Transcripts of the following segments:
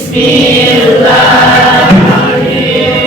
Bismillahirrahmanirrahim.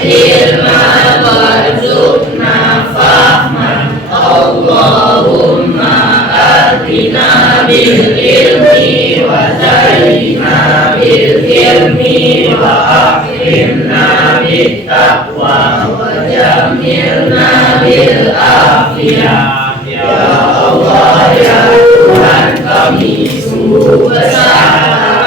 Ilma warzuqna fahman. Allahumma atina bil ilmi wa zayyina bil ilmi wa akrimna bit taqwa wa jamilna bil afiyah. Ya Allah, ya Tuhan kami, sungguh besar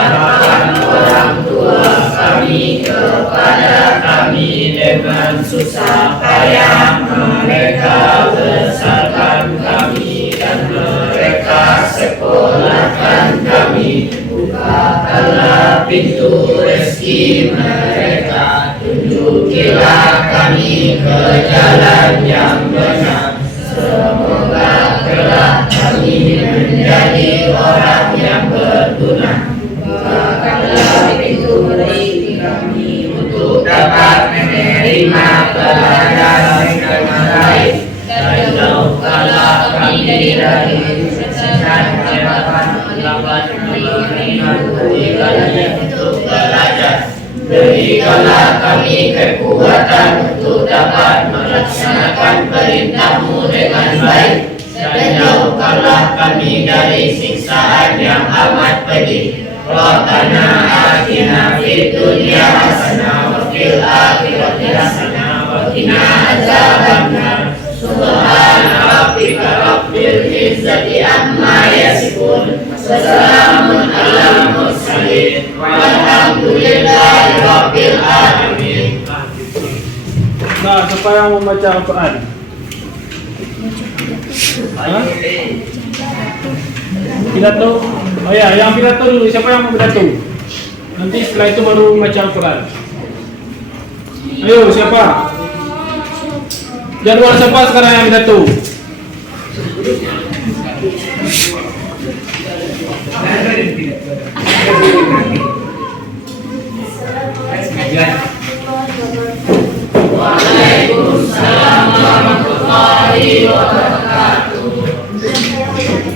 harapan orang tua kami kepada kami. Dengan susah payah mereka besarkan kami dan mereka sekolahkan kami. Bukakanlah pintu rezeki mereka, tunjukilah kami ke jalan yang benar. Semoga kelak kami menjadi orang yang berguna. Bukakanlah pintu rezeki kami untuk dapat menerima pelajaran yang baik, dan jauhkanlah kami dari kesesatan harapan dapat memberikan kebaikan untuk belajar. Berikanlah kami kekuatan untuk dapat melaksanakan perintah-Mu dengan baik, dan jauhkanlah kami dari siksaan yang amat pedih. Rabbana atina fid dunya hasanah wa fil akhirati hasanah wa qina adzabannar. Subhana rabbika rabbil izzati amma yasifun, wa salamun alal mursalin, walhamdulillahi rabbil alamin. Nah, siapa yang membaca Al-Quran? Pidato? Oh ya, yang pidato dulu. Siapa yang mau pidato? Nanti setelah itu baru baca Al-Quran. Ayo, siapa? Jadwal siapa sekarang yang pidato? Waalaikumsalam warahmatullahi wabarakatuh.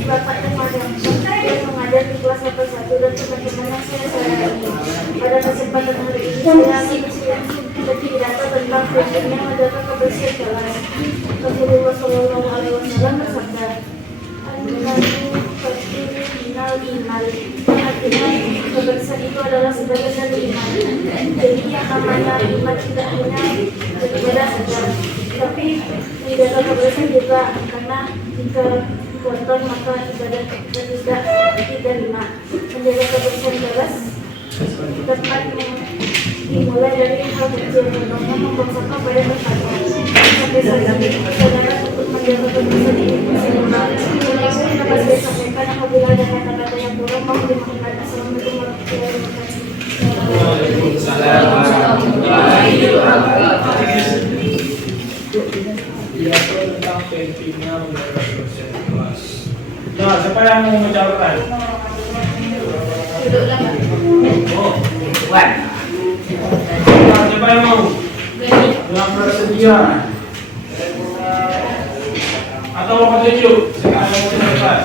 Bapak dan Madam, saya mengajar di kelas 1 dan sebagaimana saya ini. Pada kesempatan hari ini saya akan berpidato tentang pentingnya menjaga kebersihan kelas. Rasulullah Shallallahu Alaihi Wasallam bersabda, "Al-Iman minal iman." Artinya kebersihan itu adalah sebagian dari iman. Jadi yang namanya iman tidak hanya beribadah saja, tapi menjaga kebersihan juga, karena jika kotor maka ibadah kita tidak diterima. Menjaga kebersihan kelas tepat dimulai dari hal kecil, contohnya membuang pada tempatnya. Sampai saat ini saudara untuk menjaga kebersihan ini seimbang. Yang dapat saya sampaikan, apabila ada kata-kata yang kurang mohon dimaafkan. Assalamualaikum warahmatullahi wabarakatuh. Waalaikumsalam warahmatullahi wabarakatuh. Pidato tentang pentingnya menjaga kebersihan kelas. Nah, siapa yang mau membaca Al-Quran? Oh, Wan. nah, siapa yang mau? Yang bersedia? Atau mau tunjuk? Siapa yang mau tunjukkan?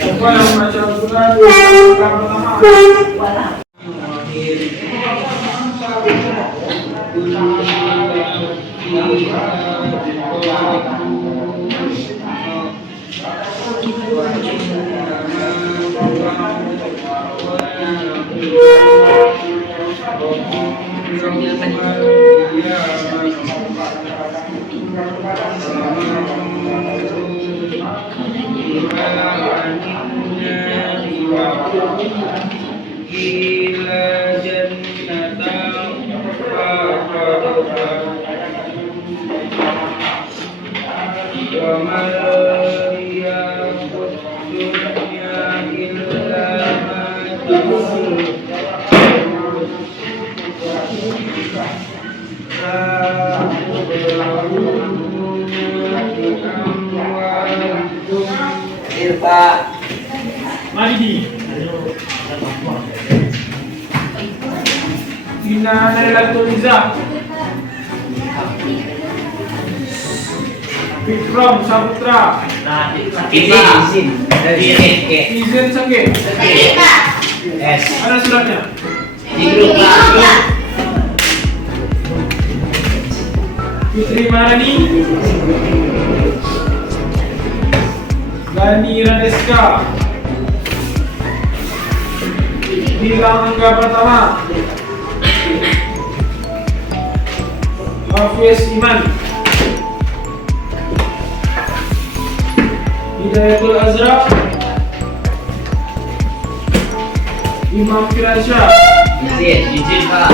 Siapa yang membaca Al-Quran? Yang pertama. Pak. Mari di. Inna Lailatul Izzah. Vikram Saputra. Nah, izin. Dari Izin Sengge. S. Ada suratnya. Di grup Pak. Putri Marani. Gani Radeska. Gilang Angga Pratama. Hafiz Iman. Hidayatul Azra. Imam Firasya. Izin Pak.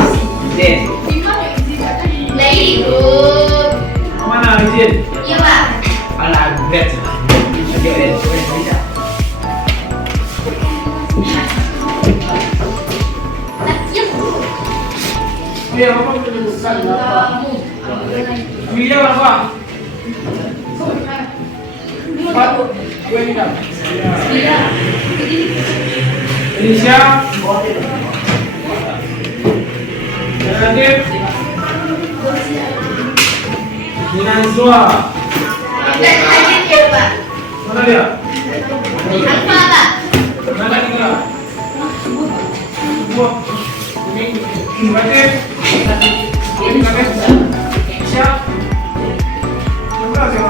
Izin. Mana izin? Anak bet. Oh ya, Bapak menyebutkan Bapak. William apa? Pak, gue tidak. Indonesia. Adib. Dinazwa. Mana dia? Mana dia? Buah. Ini Adib. Ini Adib. Siap. Siapa?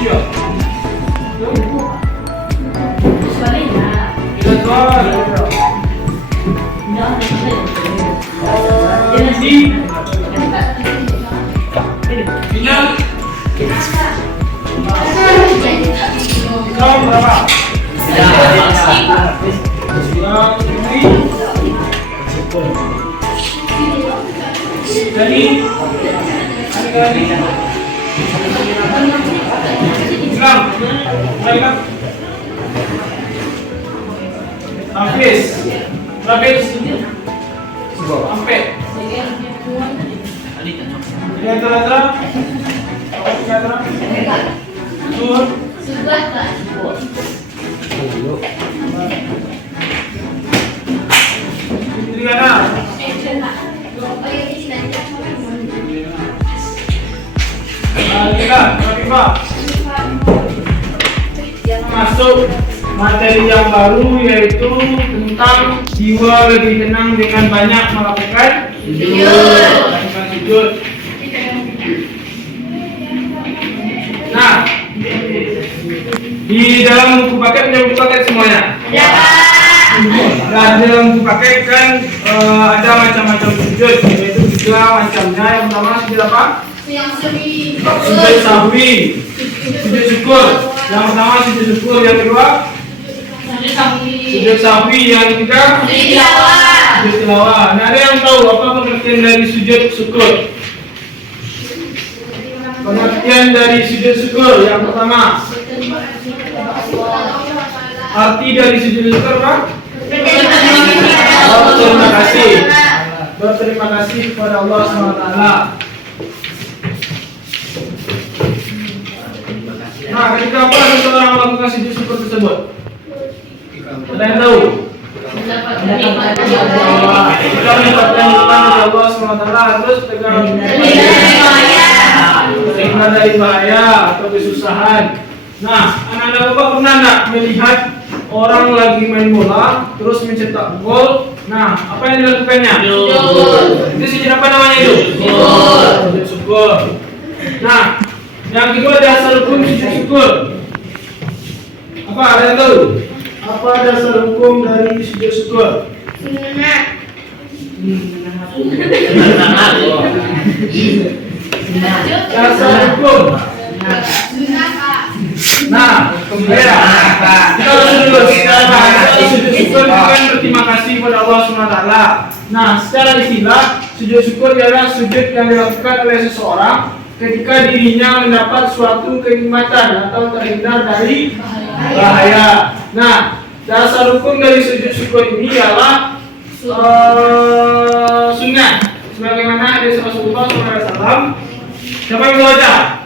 Dia. Kau berapa? Jadi, Islam, baiklah. Hafiz, sampai. Lihat telah. Triana. Masuk materi yang baru yaitu tentang jiwa lebih tenang dengan banyak melakukan sujud. Nah, di dalam buku paket punya buku paket semuanya. Nah, di dalam buku paket kan ada macam-macam sujud, yaitu 3 macamnya. Yang pertama sujud apa? Sujud sahwi, sujud syukur. Yang pertama sujud syukur, yang kedua sujud sahwi, yang ketiga sujud tilawah. Nah, ada yang tahu apa pengertian dari sujud syukur? Pengertian dari sujud syukur yang pertama, arti dari sujud syukur apa? Berterima kasih. Berterima kasih kepada Allah SWT. Nah, ketika apa seseorang melakukan sujud syukur tersebut? Ada yang tahu? Kita mendapatkan nikmat dari Allah SWT, terus hikmah dari bahaya atau kesusahan. Nah, anak-anak Bapak pernah nggak melihat orang lagi main bola terus mencetak gol? Nah, apa yang dilakukannya? Itu sujud apa namanya itu? Sujud syukur. Nah, yang kedua dasar hukum sujud syukur. Apa ada yang tahu? Apa dasar hukum dari sujud syukur? Dasar hukum. Nah, kemudian kalau sujud syukur bukan berterima kasih kepada Allah SWT. Nah, secara istilah sujud syukur adalah sujud yang dilakukan oleh seseorang ketika dirinya mendapat suatu kenikmatan atau terhindar dari bahaya. Nah, dasar hukum dari sujud syukur ini ialah sunnah. sebagaimana hadis Rasulullah SAW. Siapa yang bisa baca?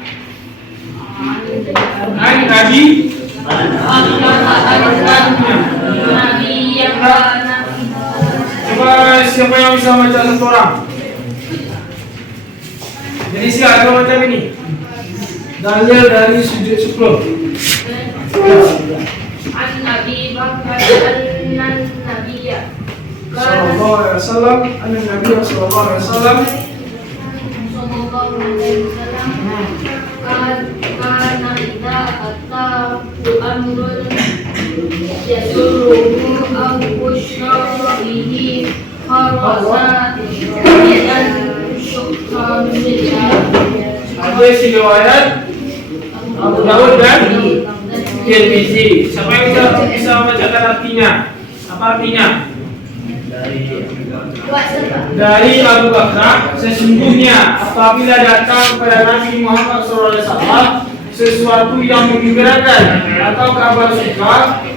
Nabi Coba siapa yang bisa baca satu orang? Jadi siapa macam ini? Dalil dari sujud syukur. An Nabi Bakar an Nabiya Sallallahu alaihi wasallam, anna Nabi sallallahu alaihi wasallam sallallahu alaihi wasallam kana idza atahu amrun yadurruhu aw bushra bihi kharasa dan syukran lillah. ada isi riwayat Abu Dawud dan Tirmizi. Siapa yang bisa membacakan artinya? Apa artinya? Dari Abu Bakar, sesungguhnya apabila datang kepada Nabi Muhammad SAW sesuatu yang menggembirakan atau kabar suka,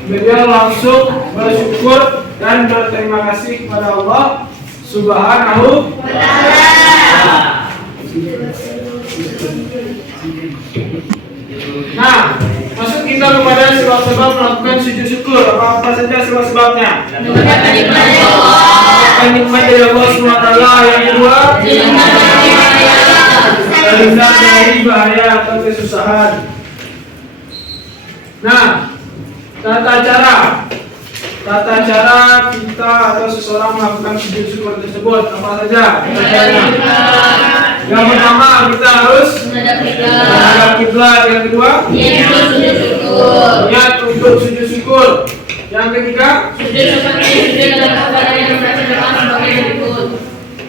beliau langsung bersyukur dan berterima kasih kepada Allah Subhanahu wa Ta'ala. Nah, masuk kita kepada sebab-sebab melakukan sujud syukur. Apa saja sebab-sebabnya? Nikmat dari Allah SWT. Yang kedua, terhindar dari bahaya atau kesusahan. Nah, tata cara kita atau seseorang melakukan sujud syukur tersebut apa saja? Yang pertama, kita harus menghadap kiblat. Yang kedua, niat untuk sujud syukur. Yang ketiga,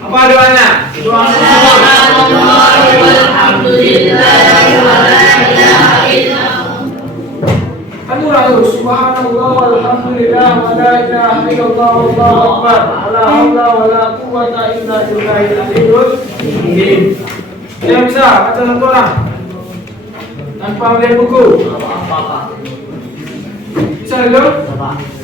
apa doanya? Doa syukur. Subhanallah walhamdulillah wa la ilaha illallah wallahu akbar wa la haula wa la quwwata illa billahil aliyyil azim. Yang bisa baca satu orang tanpa melihat buku. Bisa dulu?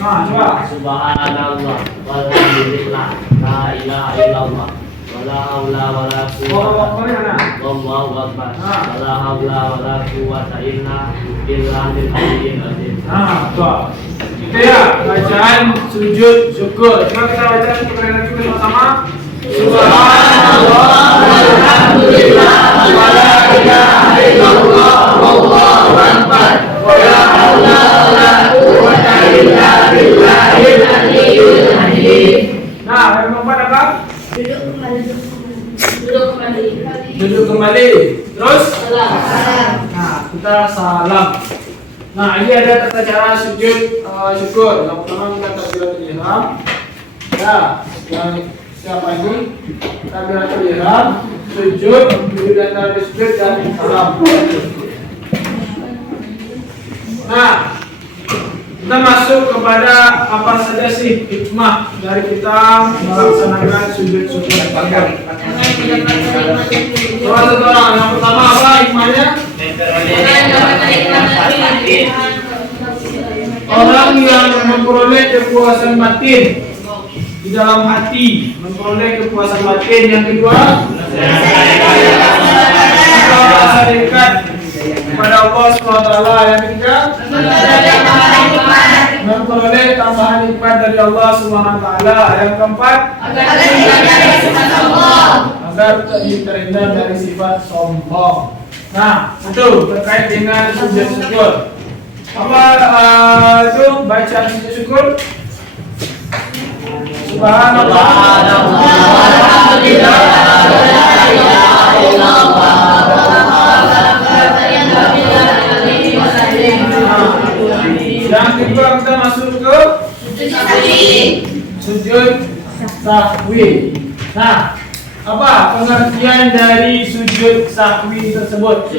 Nah, coba. Subhanallah walhamdulillah la ilaha illallah wala haula wala quwwata wallahu akbar wala haula wala quwwata illa billahil aliyyil azim. Nah, coba. Itu ya bacaan sujud syukur. Coba kita baca kebenaran kita bersama. Subhanallah walhamdulillah wala ilaha illallah wallahu akbar wala haula wala quwwata illa billahil aliyyil azim. Nah, yang keempat apa? Duduk kembali. Terus? Nah, kita salam. Nah, ini ada tata cara sujud syukur. Yang pertama kita takbiratul ihram. Ya, yang siapa ini? Takbiratul ihram, sujud, duduk dan dari sujud dan salam. Nah, kita masuk kepada apa saja sih hikmah dari kita melaksanakan sujud syukur. Salah satu orang, yang pertama apa hikmahnya? Orang yang memperoleh kepuasan batin di dalam hati, memperoleh kepuasan batin. Yang kedua, merasa dekat kepada Allah SWT. Yang ketiga, memperoleh tambahan nikmat dari Allah SWT. Yang keempat, agar terhindar dari sifat sombong. Nah, itu terkait dengan sujud syukur. Apa itu bacaan sujud syukur? Subhanallah walhamdulillah wala ilaha illallah yang kedua kita masuk ke sujud sahwi. Nah, apa pengertian dari sujud sahwi tersebut?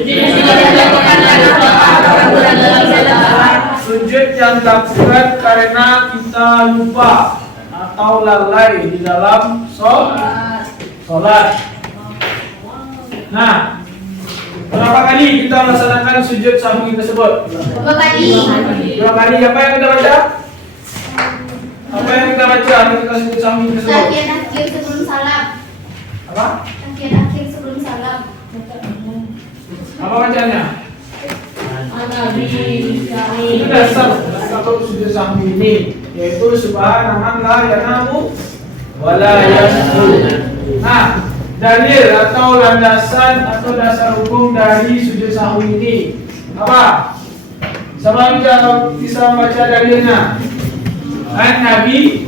Sujud yang dilakukan karena kita lupa atau lalai di dalam sholat. Nah, berapa kali kita melaksanakan sujud sahwi tersebut? Dua kali. Apa yang kita baca? Apa yang kita baca ketika sujud sahwi tersebut? Sebelum salam. Apa? Akhir-akhir sebelum salam. Apa bacaannya? An-Nabi Itu dasar sujud sahwi ini, yaitu subhanaman la yanamu wala yasjud. Nah, dalil atau landasan atau dasar hukum dari sujud sahwi ini apa? Sama bisa baca dalilnya. An-Nabi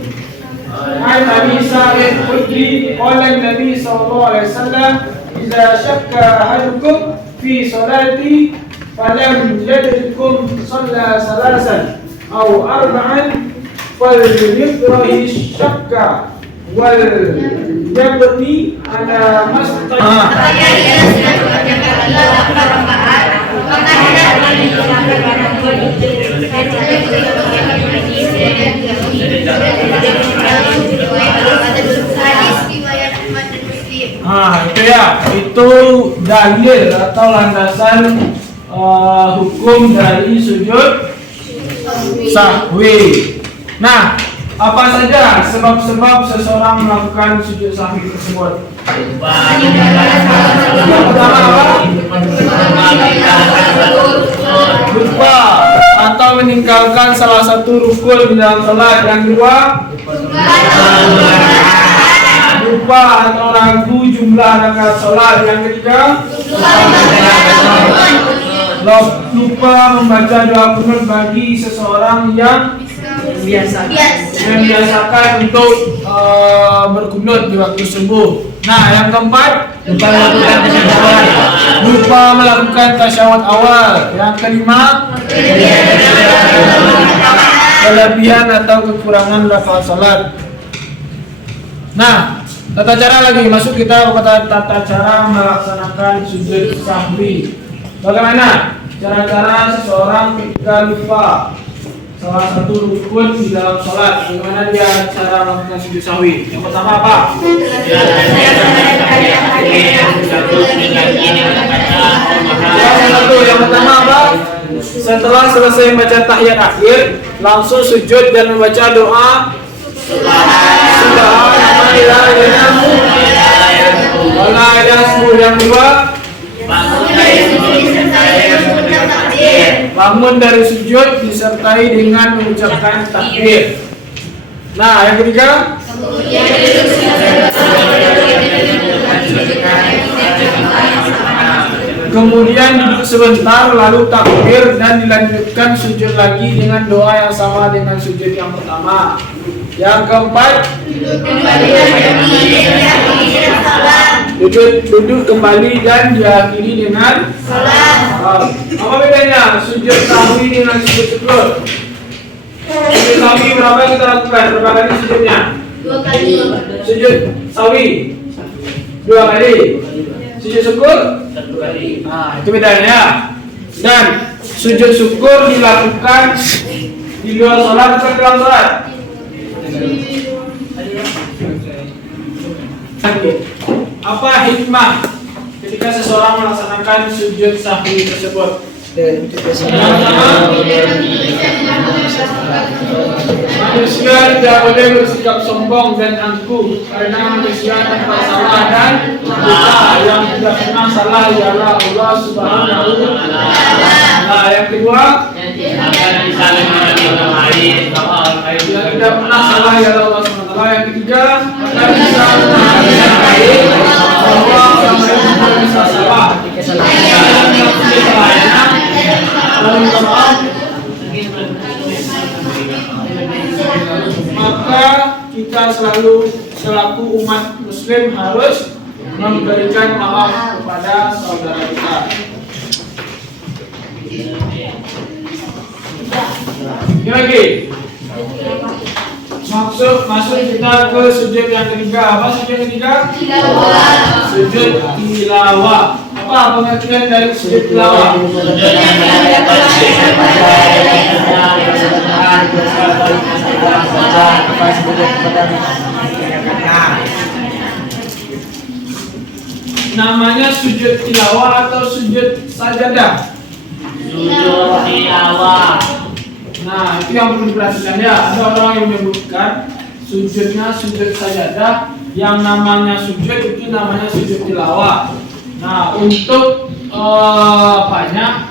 Sa'id Qudri qala Nabi sallallahu alaihi wasallam idza syakka ahadukum fi salati falam yadrikum shalla salasan aw arba'an falyudrahi syakka wal yabni ala itu ya, itu dalil atau landasan hukum dari sujud sahwi. Nah, apa saja sebab-sebab seseorang melakukan sujud sahwi tersebut? Yang pertama apa? Lupa atau meninggalkan salah satu rukun di dalam salat. Yang kedua, lupa atau ragu jumlah rakaat salat. Yang ketiga, lupa membaca doa kunut bagi seseorang yang membiasakan untuk berkunut di waktu subuh. Nah, yang keempat, lupa melakukan tasyahud awal. Yang kelima, kelebihan atau kekurangan lafal salat. Nah, tata cara lagi, masuk kita kepada tata cara melaksanakan sujud sahwi. Bagaimana cara-cara seseorang ketika lupa salah satu rukun di dalam sholat? Bagaimana dia cara melakukan sujud sahwi? Yang pertama apa? Yang pertama apa? Setelah selesai membaca tahiyat akhir, langsung sujud dan membaca doa yang kedua, bangun dari sujud disertai dengan mengucapkan takbir. Nah, yang ketiga, kemudian duduk sebentar lalu takbir dan dilanjutkan sujud lagi dengan doa yang sama dengan sujud yang pertama. Yang keempat, duduk kembali dan diakhiri dengan salam. Apa bedanya sujud sahwi dengan sujud syukur? Sujud sahwi berapa yang kita lakukan? Berapa kali sujudnya? 2 kali. Sujud sahwi 2 kali. Sujud syukur 1 kali. Nah, itu bedanya. Dan sujud syukur dilakukan di luar sholat atau di dalam sholat? Apa hikmah ketika seseorang melaksanakan sujud sahwi tersebut? Yang pertama, manusia tidak boleh bersikap sombong dan angkuh karena manusia tanpa salah dan dosa. Yang tidak pernah salah ialah Allah Subhanahu wa Ta'ala. Nah, yang kedua, yang tidak pernah salah ialah Allah Subhanahu wa Ta'ala. Yang ketiga, akan bisa menghargai Allah sama yang bisa salah. Maka kita selaku umat muslim harus memberikan maaf kepada saudara kita. Ini lagi. Masuk kita ke sujud yang ketiga. Apa sujud yang ketiga? Tilawah. Sujud tilawah. Apa pengertian dari sujud tilawah? Namanya sujud tilawah atau sujud sajadah? Sujud tilawah. Nah, itu yang perlu diperhatikan ya. Ada orang yang menyebutkan sujudnya sujud sajadah, yang namanya sujud itu namanya sujud tilawah. Nah, untuk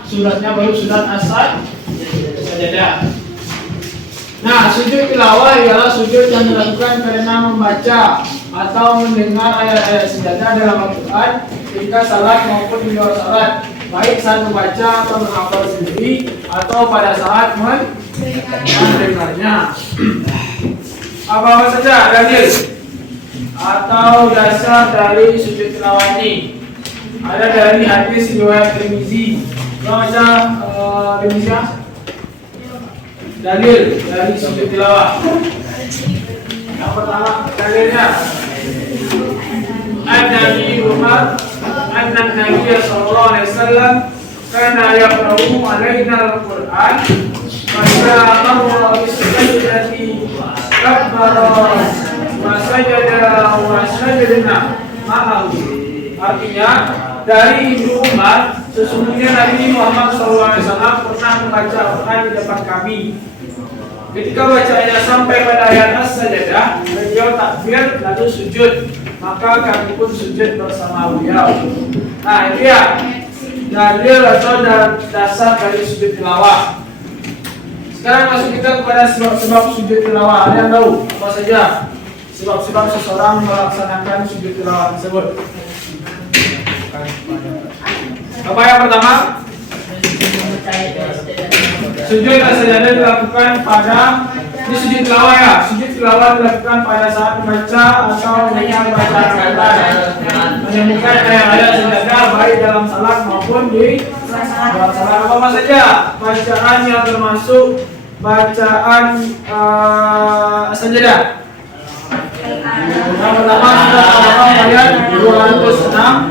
suratnya baru surat as-sajdah. Nah, sujud tilawah ialah sujud yang dilakukan karena membaca atau mendengar ayat-ayat sajadah dalam Al-Quran ketika salat maupun di luar salat, baik saat membaca atau menghafal sendiri atau pada saat mendengarnya. Apa saja dalil atau dasar dari sujud tilawah ini? Ada dari hadis riwayat Tirmizi. Baca Tirmizi. Dalil dari sujud tilawah. Yang pertama dalilnya An-Nabi Umar An-Nabi sallallahu alaihi wasallam kana yaqra'u alaina al-Qur'an wa ya'muru bis-sajdati kabbara wa sajadna ma'ahu. Artinya dari Ibnu Umar, sesungguhnya Nabi Muhammad SAW pernah membaca Al-Quran di depan kami. Ketika bacanya sampai pada ayat as-sajdah, beliau takbir lalu sujud, maka kami pun sujud bersama beliau. Nah, itu ya dalil atau dasar dari sujud tilawah. Sekarang masuk kita kepada sebab-sebab sujud tilawah. Ada yang tahu apa saja sebab-sebab seseorang melaksanakan sujud tilawah tersebut? Apa yang pertama? Sujud as-sajdah dilakukan pada ini sujud tilawah ya. Sujud tilawah dilakukan pada saat membaca atau mendengar bacaan Al-Quran, menyebutkan ayat-ayat sajadah baik dalam salat maupun di luar salat. Apa saja bacaan yang termasuk bacaan sajadah? Yang pertama surat Al-Baqarah ayat 206.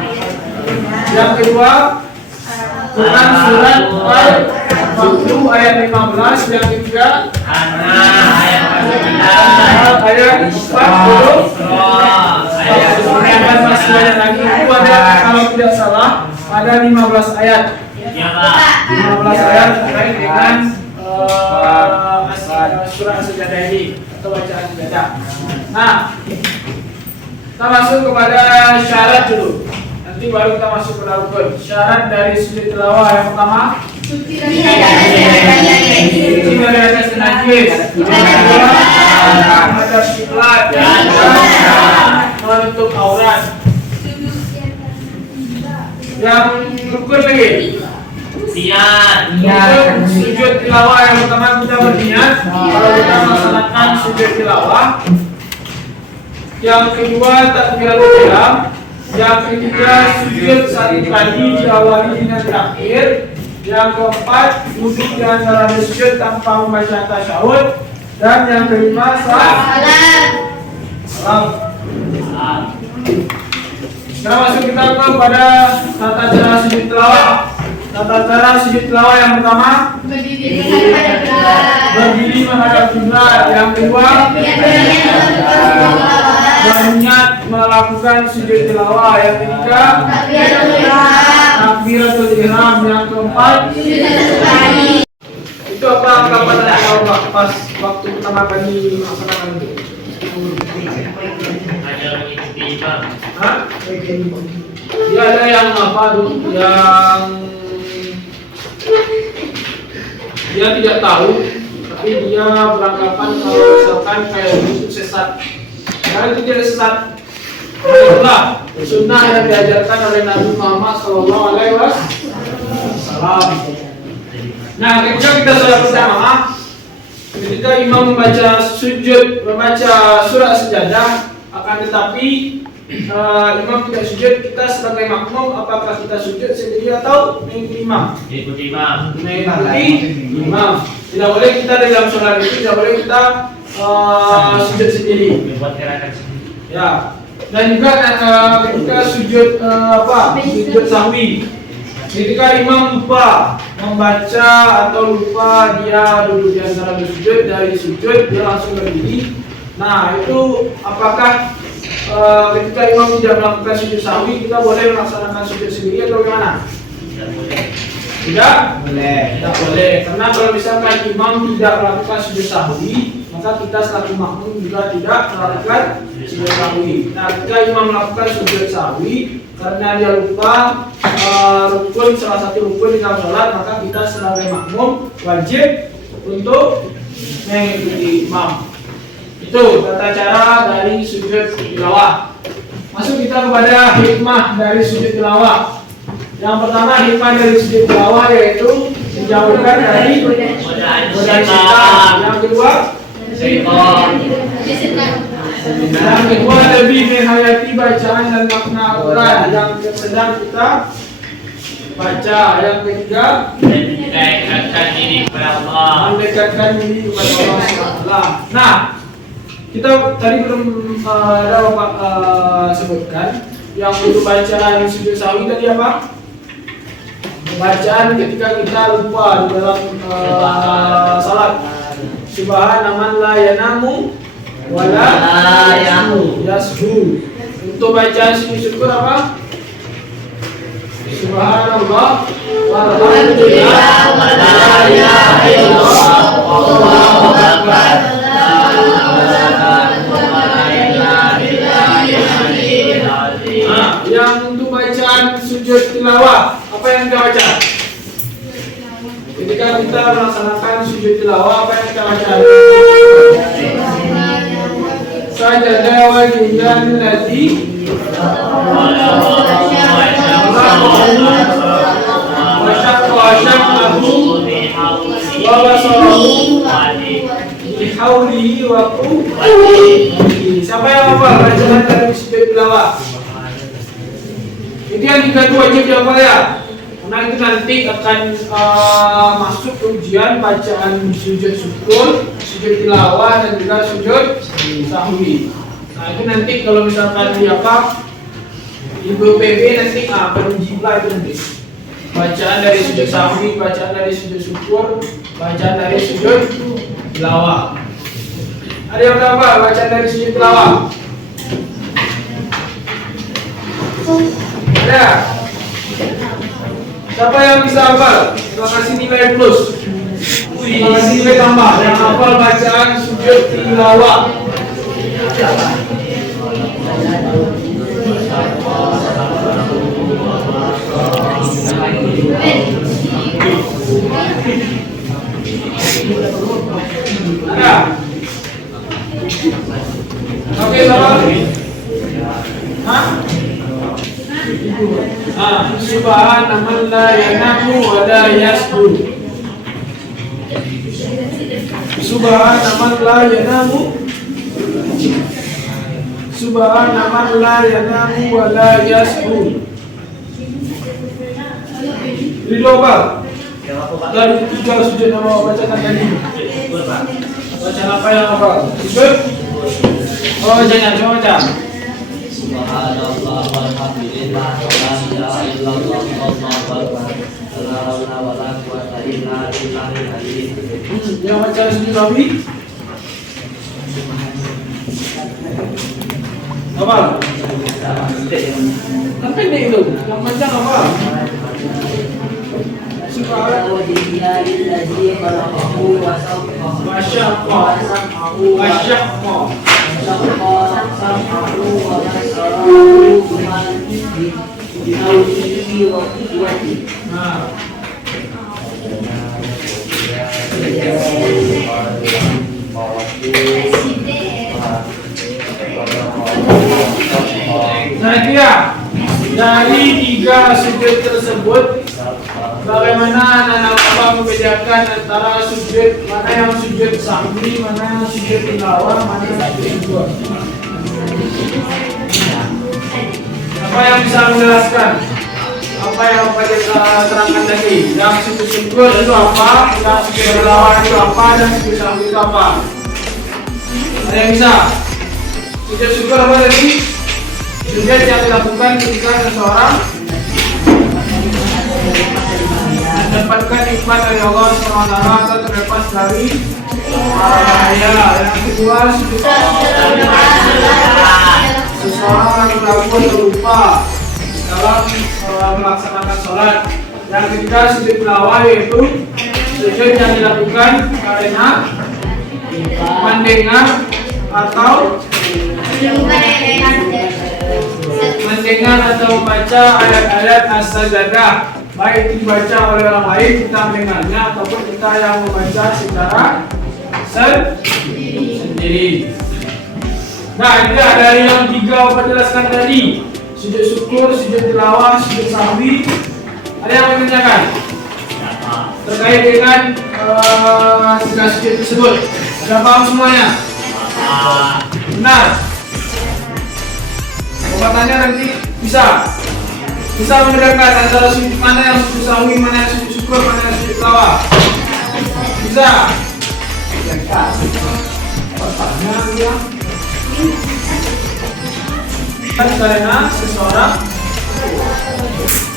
Yang kedua Quran surat Al-Baqarah ayat 15. Yang ketiga ayat 40. Ayat masih banyak lagi. Itu ada, kalau tidak salah, ada 15 ayat. 15 ayat terkait dengan surah sajadah ini atau bacaan sajadah. Nah, kita masuk kepada syarat dulu. Nanti baru kita masuk ke rukun. Syarat dari sujud tilawah yang pertama, suci dari hadas dan najis. Yang kedua, menghadap kiblat dan menutup aurat. Yang rukun lagi. Niat. Sujud tilawah yang pertama kita berniat kalau kita melaksanakan sujud tilawah. Yang kedua takbiratul ihram. Yang ketiga sujud saat tadi diawali dengan takbir. Yang keempat duduk di antara sujud tanpa membaca tasyahud. Dan yang kelima salam. Sekarang masuk kita kepada tata cara sujud tilawah. Tata cara sujud tilawah yang pertama berdiri menghadap kiblat. Yang kedua berniat melakukan sujud tilawah. Yang ketiga takbiratul ihram. Yang keempat itu apa anggapan Anda pas waktu pertama kali melaksanakan itu? Ya, ada yang apa tuh? Yang dia tidak tahu, tapi dia beranggapan kalau misalkan kayak itu sesat. Karena itu tidak sesat. Itulah sunnah yang diajarkan oleh Nabi Muhammad SAW. Nah, ketika kita sudah berjamaah, ketika imam membaca surat sajadah, akan tetapi imam tidak sujud, kita sebagai makmum apakah kita sujud sendiri atau mengikuti imam? Mengikuti imam. Tidak boleh kita dalam sholat itu tidak boleh kita sujud sendiri. Ya. Dan juga ketika sujud sujud sahwi, ketika imam lupa membaca atau lupa dia duduk di antara sujud, dari sujud dia langsung berdiri. Nah, itu apakah ketika imam tidak melakukan sujud sahwi kita boleh melaksanakan sujud sendiri atau bagaimana? Tidak boleh. Karena kalau misalkan imam tidak melakukan sujud sahwi, maka kita selaku makmum juga tidak melakukan sujud sahwi. Nah, ketika imam melakukan sujud sahwi karena dia lupa rukun, salah satu rukun di dalam sholat, maka kita sebagai makmum wajib untuk mengikuti imam. Itu tata cara dari sujud tilawah. Masuk kita kepada hikmah dari sujud tilawah. Yang pertama, hikmah dari sujud tilawah yaitu menjauhkan dari godaan setan. Yang kedua, Syaitan. yang kedua lebih menghayati bacaan dan makna Al-Quran yang sedang kita baca. Yang ketiga, Mendekatkan diri kepada Allah. mendekatkan diri kepada Allah SWT. Nah, kita tadi belum ada Bapak sebutkan yang untuk bacaan sujud sahwi tadi apa? Bacaan ketika kita lupa di dalam salat. Subhana man la yanamu wala yashu. Untuk bacaan sujud syukur apa? Subhanallah walhamdulillah wala ilaha illallah wallahu akbar. Nah, yang untuk bacaan sujud tilawah, apa yang kita baca? Ketika kita melaksanakan sujud tilawah, apa yang kita baca? Sajada wajhiyan ladzi wa basarahu bihaulihi wa quwwatihi. Siapa yang hafal bacaan dari sujud tilawah? Itu yang tiga wajib dihafal ya. Karena itu nanti akan masuk ujian bacaan sujud syukur, sujud tilawah dan juga sujud sahwi. Nah itu nanti kalau misalkan di apa Ibu PB nanti beruji pula itu nanti. Bacaan dari sujud sahwi, bacaan dari sujud syukur, bacaan dari sujud tilawah. Ada yang berapa bacaan dari sujud tilawah? Ada? Siapa yang bisa hafal? Kita kasih nilai plus. Kita kasih nilai tambah. Yang hafal bacaan sujud tilawah. Ada? Oke, salah. Hah? Subhana man la yanamu wa la yasbur. Subhana man la yanamu. Subhana man la yanamu wa la yasbur. Ridho apa? Dari tiga sujud yang mau bacakan tadi. Bacaan apa yang apa? Sujud? Oh, jangan, coba baca. Subhanallah walhamdulillah wala ilaha illallah wallahu akbar. La haula wala quwwata illa billahil aliyyil azim. Yang baca sujud sahwi? Apa? Kan pendek itu. Yang panjang apa? Subhanallah Nah itu ya, dari tiga sujud tersebut, bagaimana anak Bapak membedakan antara sujud mana yang sujud sahwi, mana yang sujud tilawah, mana yang sujud syukur? Apa yang bisa menjelaskan? Apa yang Bapak terangkan tadi? Yang sujud syukur itu apa? Yang sujud tilawah itu apa? Dan sujud sahwi itu apa? Ada yang bisa? Sujud syukur apa tadi? Sujud yang dilakukan ketika seseorang mendapatkan nikmat dari Allah SWT atau terlepas dari bahaya. Yang kedua, sujud seseorang ragu atau lupa dalam melaksanakan sholat. Yang ketiga, sujud tilawah yaitu sujud yang dilakukan karena mendengar atau mendengar atau membaca ayat-ayat as-sajdah, baik dibaca oleh orang lain, kita mendengarnya ataupun kita yang membaca secara sendiri. Nah, ini dari yang 3 Bapak jelaskan tadi, sujud syukur, sujud tilawah, sujud sahwi. Ada yang menanyakan terkait dengan 3 sujud tersebut? Sudah paham semuanya? Benar? Pembahasannya nanti bisa membedakan antara sujud mana yang sujud sahwi, mana yang sujud syukur, mana yang sujud tilawah. Bisa? Pertanyaan dia. Karena seseorang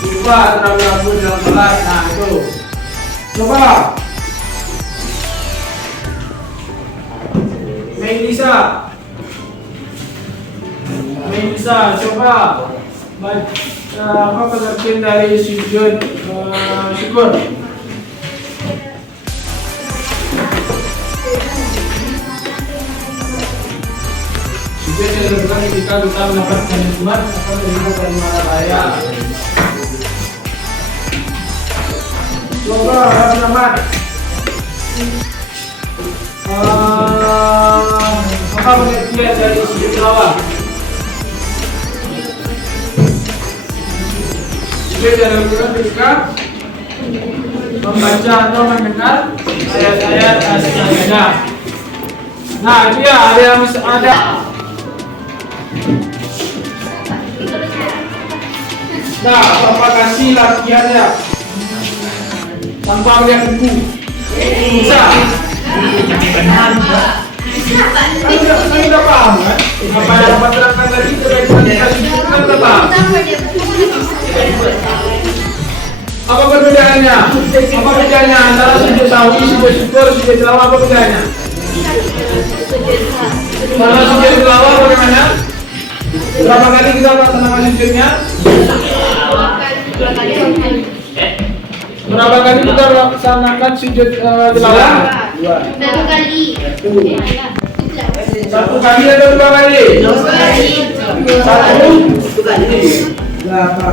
lupa ragu-ragu dalam sholat. Nah itu. Coba Melisa, coba baca apa pengertian dari sujud syukur? Sujud yang dilakukan ketika kita mendapatkan nikmat atau menerima dari mara raya. Coba Rahmat. Apa pengertian dari sujud tilawah? Sujud yang dilakukan ketika membaca atau mendengar ayat-ayat as-sajdah. Nah, dia ada. Nah, Bapak kasih latihannya tanpa melihat buku. Bisa? Kan udah paham kan? Apa yang Bapak terangkan tadi terkait dengan sujud kan udah paham? Apa perbedaannya? Apa bedanya antara sujud sahwi, sujud syukur, sujud tilawah? Apa bedanya? Kalau sujud tilawah bagaimana? Berapa kali kita melaksanakan sujudnya? Berapa kali kita melaksanakan sujud tilawah? 2 kali. 1 kali atau 2 kali? 2 kali. 1 kali. Berapa?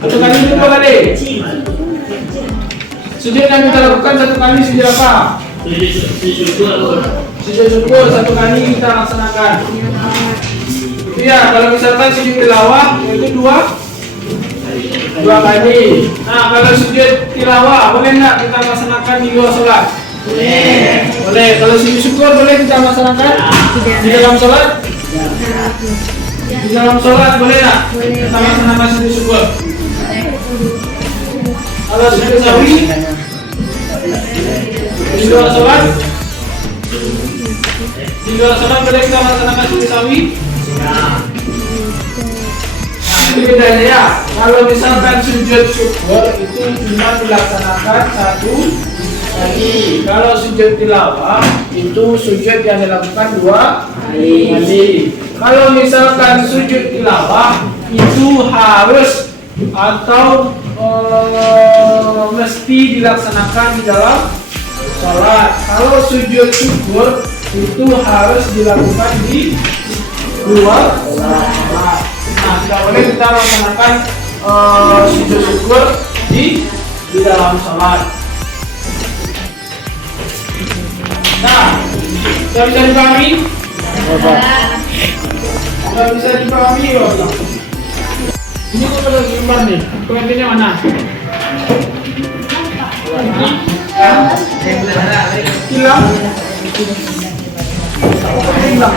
1 kali itu 2 kali. Sujud yang kita lakukan 1 kali sujud apa? Sujud syukur 1 kali kita laksanakan. Iya, kalau misalkan sujud tilawah itu 2 kali. Nah, kalau sujud tilawah boleh nggak kita laksanakan di luar sholat? Boleh. Kalau sujud syukur boleh kita laksanakan di dalam sholat? Di dalam sholat boleh nggak kita laksanakan sujud syukur? Kalau sujud sahwi di luar sholat? Di luar sholat boleh kita laksanakan sujud sahwi? Nah, itu bedanya ya. Kalau misalkan sujud syukur itu cuma dilaksanakan 1 kali. Kalau sujud tilawah itu sujud yang dilakukan 2 kali. Kalau misalkan sujud tilawah itu harus atau mesti dilaksanakan di dalam sholat. Kalau sujud syukur itu harus dilakukan di luar sholat. Nah, tidak boleh kita melaksanakan sujud syukur di dalam sholat. Nah, sudah bisa dipahami? Sudah bisa dipahami ya? Ini kok ada gambar nih, pengertiannya mana? Hilang? Hilang?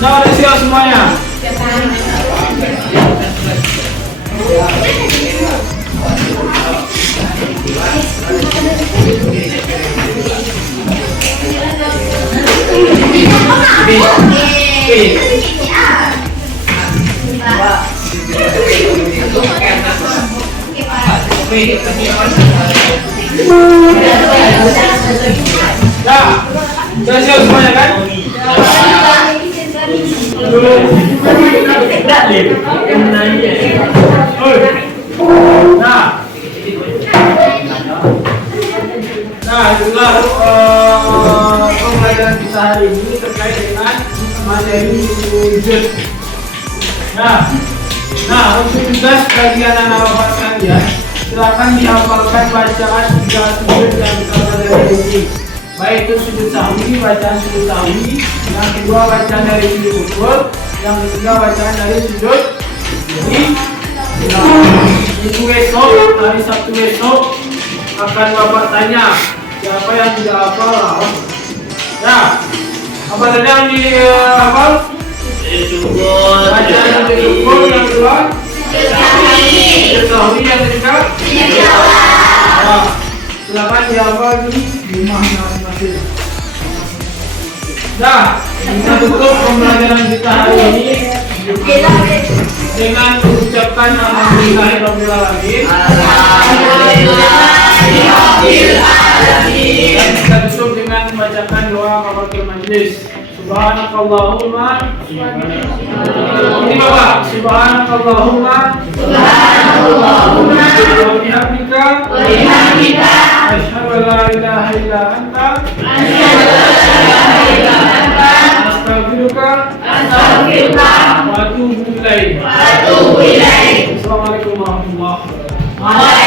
Nah, udah siap semuanya. Nah, udah siap semuanya kan? Nah, itulah pembelajaran kita hari ini terkait dengan materi wujud. Nah, untuk tugas bagi anak-anak bapak sekalian, silakan dihafalkan bacaan 3 sujud yang kita pelajari ini. Baik itu sujud sahwi, bacaan sujud sahwi, yang kedua bacaan dari sujud syukur, yang ketiga bacaan dari sujud. Jadi, minggu besok, hari Sabtu besok akan bapak tanya siapa yang tidak hafal. Ya, apa tadi yang dihafal? Syukur. Bacaan sujud syukur yang kedua. Sujud sahwi yang ketiga. Nah, silakan dihafal di rumahnya masing-masing. Nah, kita tutup pembelajaran kita hari ini dengan mengucapkan alhamdulillahirabbil alamin. Dan kita tutup dengan membacakan doa kafaratul majelis. Subhanakallahumma. Ini Bapak. Subhanakallahumma. Wa bihamdika. Asyhadu an la ilaha illa anta. Astaghfiruka. Wa atubu ilaik. Assalamualaikum warahmatullahi wabarakatuh.